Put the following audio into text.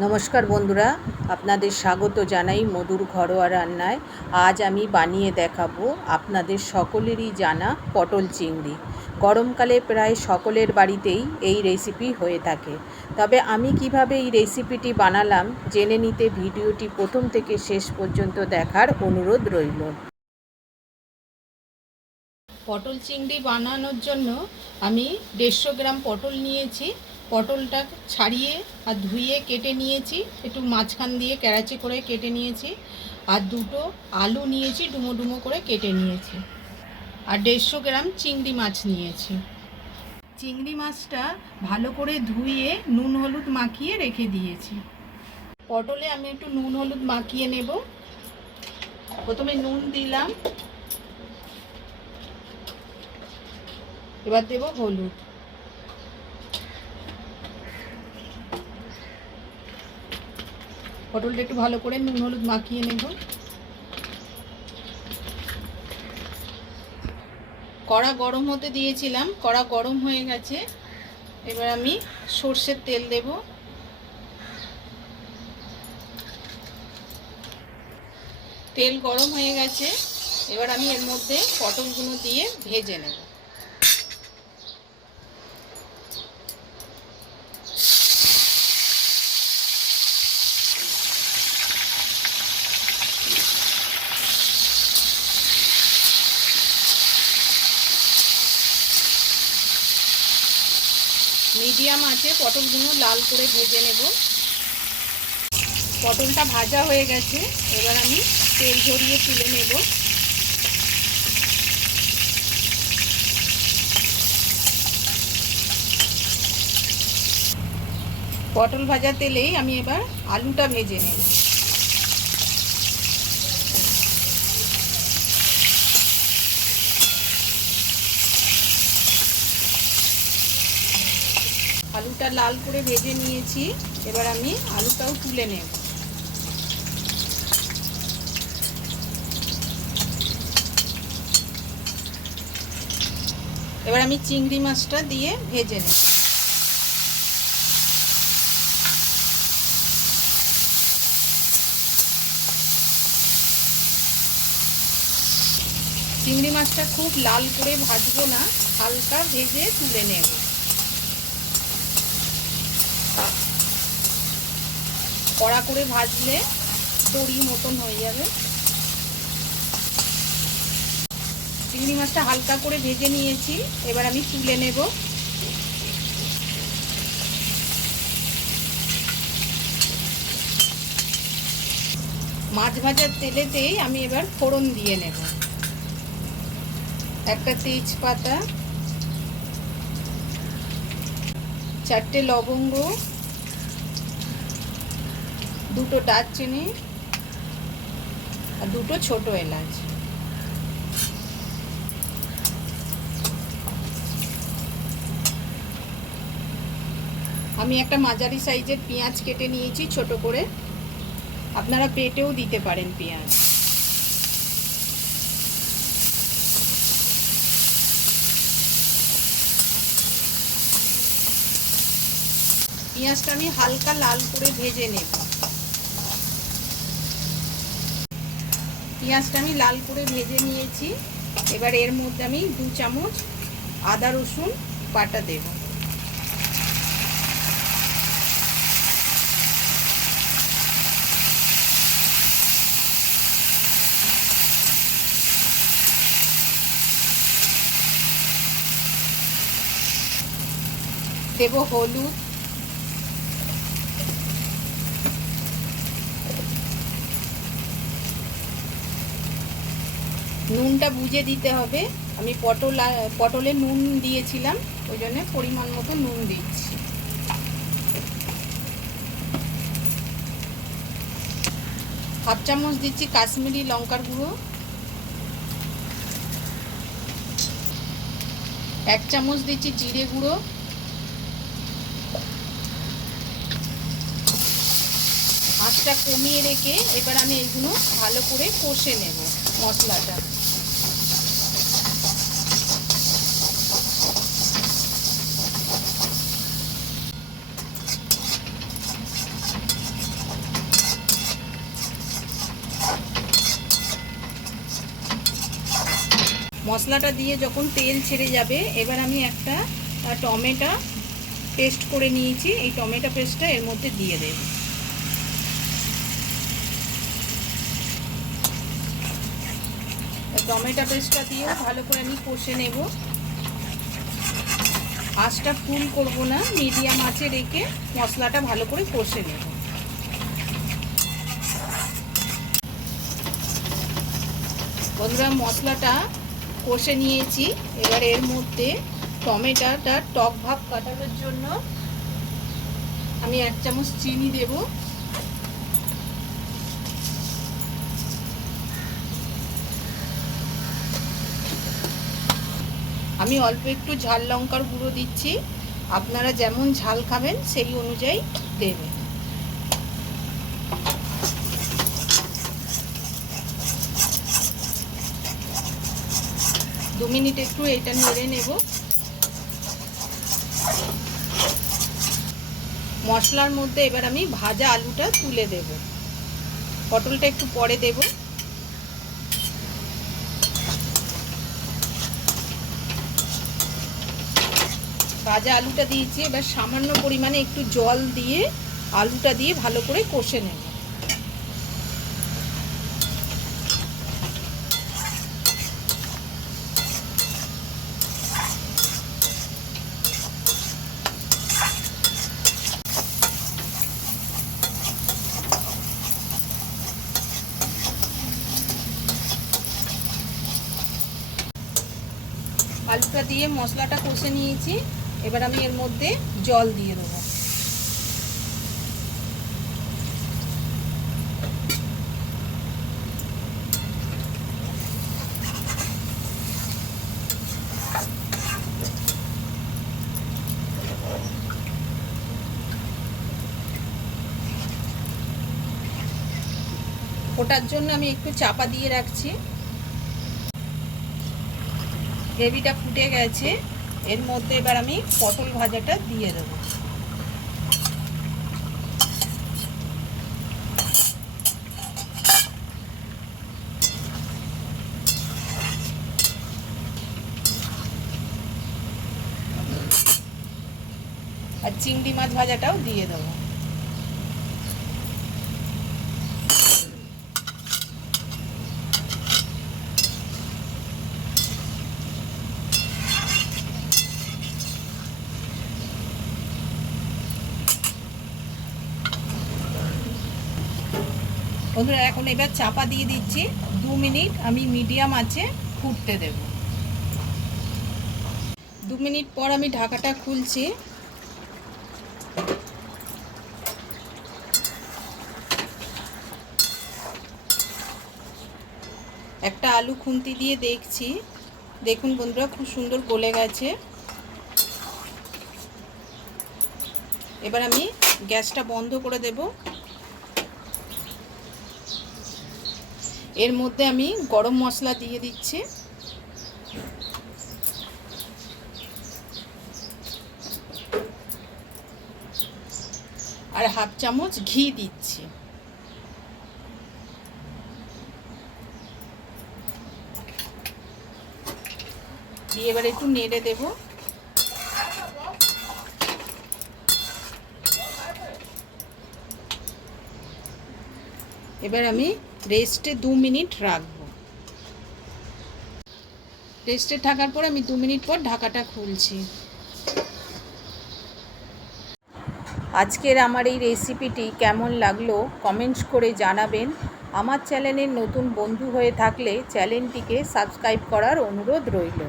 নমস্কার বন্ধুরা, আপনাদের স্বাগত জানাই মধুর ঘরোয়া রান্নায়। আজ আমি বানিয়ে দেখাবো আপনাদের সকলেরই জানা পটল চিংড়ি। গরমকালে প্রায় সকলের বাড়িতেই এই রেসিপি হয়ে থাকে। তবে আমি কিভাবে এই রেসিপিটি বানালাম জেনে নিতে ভিডিওটি প্রথম থেকে শেষ পর্যন্ত দেখার অনুরোধ রইল। পটল চিংড়ি বানানোর জন্য আমি 150 গ্রাম পটল নিয়েছি। পটলটা ছাড়িয়ে আর ধুয়ে কেটে নিয়েছি, একটু মাঝখান দিয়ে ক্যারাচি করে কেটে নিয়েছি। আর দুটো আলু নিয়েছি, ডুমো ডুমো করে কেটে নিয়েছি। আর 150 গ্রাম চিংড়ি মাছ নিয়েছি। চিংড়ি মাছটা ভালো করে ধুয়ে নুন হলুদ মাখিয়ে রেখে দিয়েছি। পটলে আমি একটু নুন হলুদ মাখিয়ে নেব। প্রথমে নুন দিলাম, এবার দেব হলুদ। পটলটা একটু ভালো করে নুন হলুদ মাখিয়ে নেব। কড়া গরম হতে দিয়েছিলাম, কড়া গরম হয়ে গেছে। এবার আমি সর্ষের তেল দেব। তেল গরম হয়ে গেছে, এবার আমি এর মধ্যে পটলগুলো দিয়ে ভেজে নেব। মিডিয়াম আছে পটলগুলো লাল করে ভেজে নেব। পটলটা ভাজা হয়ে গেছে, এবার আমি তেল ঝরিয়ে তুলে নেব। পটল ভাজা তেলেই আমি এবার আলুটা ভেজে নেব। আলুটা লাল করে ভেজে নিয়েছি, এবার আমি আলুটাও তুলে নেব। এবার আমি চিংড়ি মাছটা দিয়ে ভেজে নেব। চিংড়ি মাছটা খুব লাল করে ভাজবো না, হালকা ভেজে তুলে নেব। কড়া করে ভাজলে দড়ি মতন হয়ে যাবে। চিংড়ি মাছটা হালকা করে ভেজে নিয়েছি, এবার আমি তুলে নেব। মাছ ভাজার তেলেতেই আমি এবার ফোড়ন দিয়ে নেব। একটা তেজপাতা, 4টে লবঙ্গ, 2টো দারচিনি আর 2টো ছোট এলাচ। আমি একটা মাঝারি সাইজের পেঁয়াজ কেটে নিয়েছি ছোট করে, আপনারা পেটেও দিতে পারেন পেঁয়াজ। পেঁয়াজটা আমি হালকা লাল করে ভেজে নেব। পেঁয়াজটা আমি লাল করে ভেজে নিয়েছি, এবার এর মধ্যে আমি 2 চামচ আদা রসুন বাটা দেব। দেব হলুদ, নুনটা বুঝে দিতে হবে। আমি পটলে নুন দিয়েছিলাম, ওই জন্য পরিমাণ মতো নুন দিচ্ছি। হাফ চামচ দিচ্ছি কাশ্মীরি লঙ্কার গুঁড়ো, 1 চামচ দিচ্ছি জিরে গুঁড়ো, আঁচটা কমিয়ে রেখে এবার আমি এইগুলো ভালো করে কষে নেব মশলাটা। মশলাটা দিয়ে যখন তেল ছেড়ে যাবে, এবার আমি একটা টমেটো পেস্ট করে নিয়েছি, এই টমেটো পেস্টটা এর মধ্যে দিয়ে দেব। টমেটো পেস্টটা দিয়েও ভালো করে আমি কষে নেব। আঁচটা ফুল করব না, মিডিয়াম আঁচে রেখে মশলাটা ভালো করে কষে নেব। বন্ধুরা, মশলাটা কষে নিয়েছি। এবার এর মধ্যে টমেটোটা টক ভাব কাটানোর জন্য আমি 1 চামচ চিনি দেব। আমি অল্প একটু ঝাল লঙ্কার গুঁড়ো দিচ্ছি, আপনারা যেমন ঝাল খাবেন সেই অনুযায়ী দেবেন। দু মিনিট একটু এটা নেড়ে নেব। মশলার মধ্যে এবার আমি ভাজা আলুটা তুলে দেব, পটলটা একটু পরে দেব। ভাজা আলুটা দিয়েছি, এবার সামান্য পরিমাণে একটু জল দিয়ে আলুটা দিয়ে ভালো করে কষে নেব। আলুটা দিয়ে মশলাটা কষে নিয়েছি, এবার আমি এর মধ্যে জল দিয়ে দেবো। ওটার জন্য আমি একটু চাপা দিয়ে রাখছি। গ্রেভিটা ফুটে গেছে, এর মধ্যে এবার আমি পটল ভাজাটা দিয়ে দেব। আর চিংড়ি মাছ ভাজাটাও দিয়ে দেবো। বন্ধুরা, এখন এবার চাপা দিয়ে দিচ্ছি, 2 মিনিট আমি মিডিয়াম আঁচে ফুটতে দেব। 2 মিনিট পর আমি ঢাকাটা খুলছি। একটা আলু খুন্তি দিয়ে দেখছি, দেখুন বন্ধুরা খুব সুন্দর গলে গেছে। এবার আমি গ্যাসটা বন্ধ করে দেব। এর মধ্যে আমি গরম মশলা দিয়ে দিচ্ছি, আর 1/2 চামচ ঘি দিচ্ছি। দিয়ে এবার একটু নেড়ে দেব। এবার আমি রেস্টে 2 মিনিট রাখবো। রেস্টে থাকার পর আমি 2 মিনিট পর ঢাকাটা খুলছি। আজকের আমার এই রেসিপিটি কেমন লাগলো কমেন্টস করে জানাবেন। আমার চ্যানেলের নতুন বন্ধু হয়ে থাকলে চ্যানেলটিকে সাবস্ক্রাইব করার অনুরোধ রইল।